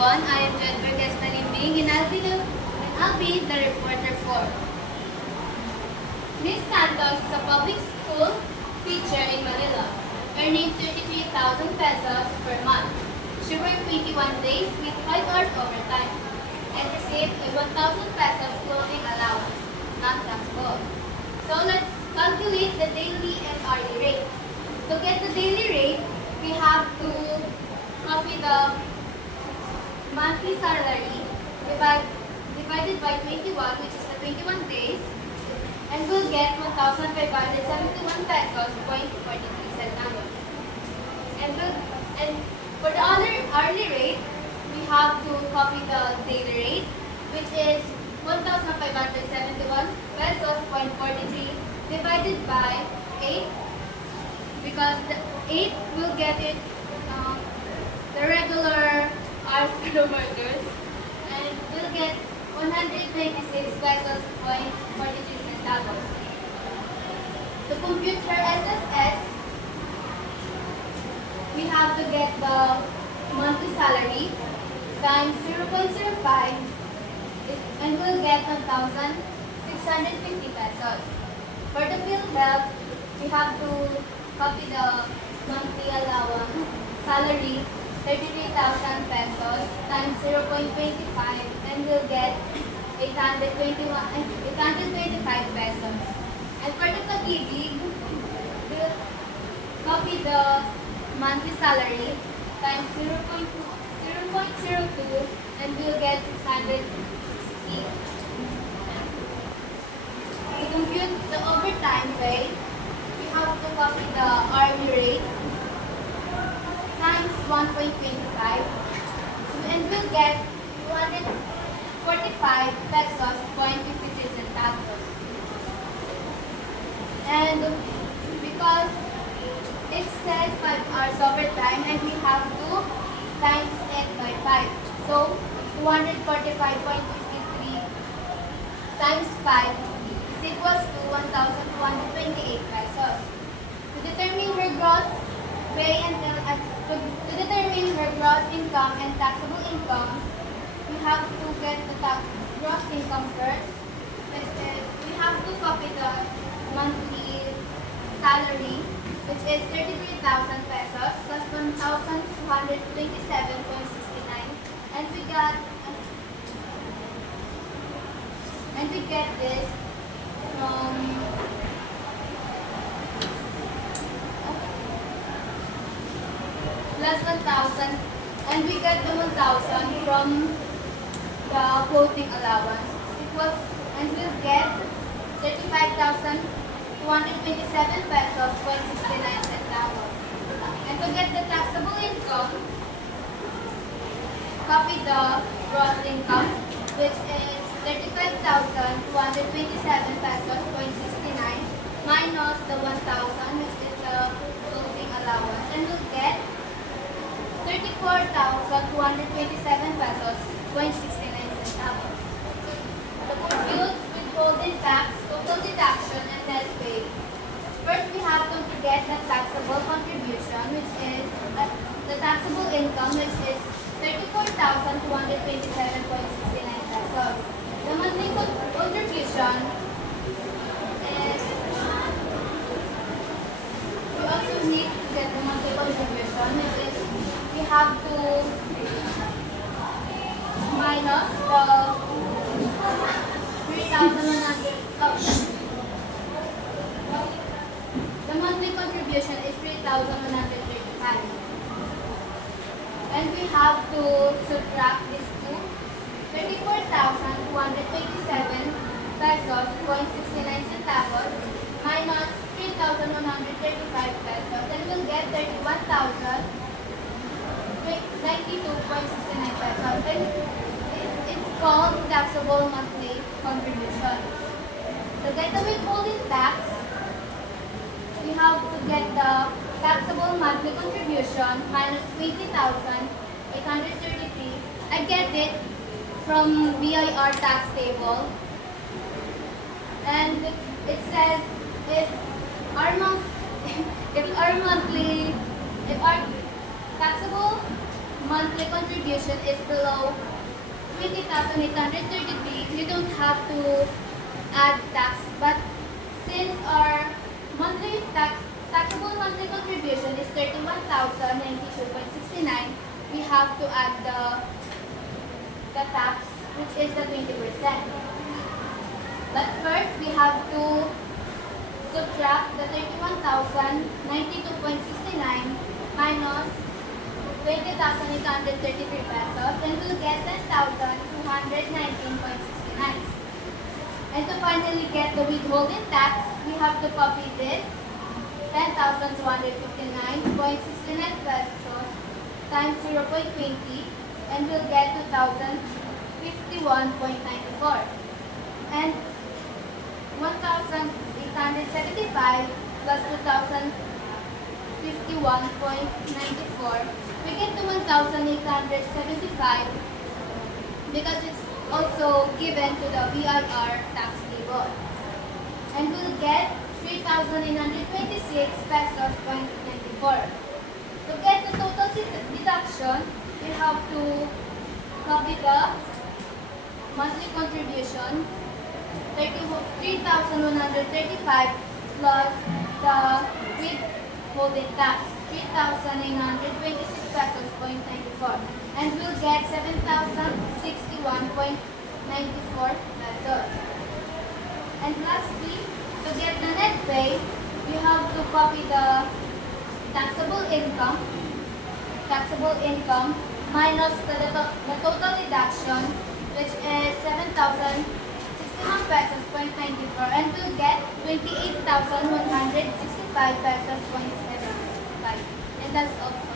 everyone. I am JEDHBERG BALIMBING and I'll be the reporter for. Miss Santos is a public school teacher in Manila, earning 33,000 pesos per month. She worked 21 days with 5 hours overtime and received a 1,000 pesos clothing allowance, not taxable. So let's calculate the daily and hourly rate. To get the daily rate, we have to copy the monthly salary divided by 21, which is the 21 days, and we'll get 1,571 pesos, 0.43 centavos. And for the hourly rate, we have to copy the daily rate, which is 1,571 pesos, 0.43, divided by 8, because the 8 will get it the regular hours for the workers, and we'll get 126 pesos, 0.43 centavos. To compute her SSS, we have to get the monthly salary times 0.05, and we'll get 1,650 pesos. For the bill help, we have to copy the monthly allowance salary 33,000 pesos times 0.25, and we'll get 825 pesos. And for the pag-ibig, we'll copy the monthly salary times 0.02, and we'll get 660. To compute the overtime pay, we have to copy the hourly rate times 1.25, and we'll get 245 pesos, 0.53 centavos. And because it says 5 hours overtime, and we have to times it by 5. So 245.53 times 5 is equals to 1,228 pesos. To determine her gross pay and to determine her gross income and taxable income, we have to get the gross income first. We have to copy the monthly salary, which is 33,000 pesos plus 1,227.69, and we get this plus 1,000, and we get the 1,000 from the clothing allowance. And we'll get 35,227 pesos, 0.69 centavos. And to get the taxable income, copy the gross income, which is 35,227 pesos, 0.69, minus the 1,000, which is the clothing allowance, and we'll get 34,227 pesos, 0.69 centavos. To compute withholding tax, total deduction, and net pay, first we have to get the taxable contribution, which is the taxable income, which is 34,227.69 pesos. The monthly contribution is, we also need to get the monthly contribution, which is, we have to minus the 3,100. The monthly contribution is 3,135. And we have to subtract this to 34,227 pesos, 0.69 centavos, minus 3,135 pesos, and we'll get 31,092.69 pesos. And it's called taxable monthly contribution. To get the withholding tax, we have to get the taxable monthly contribution minus 20,833. I get it from BIR tax table, and it says if our taxable monthly contribution is below 20,833, you don't have to add tax. But since our taxable monthly contribution is 31,092.69, we have to add the tax, which is the 20%. But first, we have to subtract the 31,092.69 minus 20,833 pesos, and we'll get 10,219.69. And to finally get the withholding tax, we have to copy this 10,259.69 pesos times 0.20, and we'll get 2,051.94. And 1,875 plus 2,051.94, we get to 1,875 because it's also given to the VIR tax table. And we'll get 3,926 pesos point 94. To get the total deduction, we have to copy the monthly contribution 3,135 plus the withholding tax 3,926 pesos point 94, and we'll get 7,061.94 pesos. And lastly, to get the net pay, you have to copy the taxable income minus the total deduction, which is 7,061 pesos point 94, and we'll get 28,165 pesos point 75. And that's all.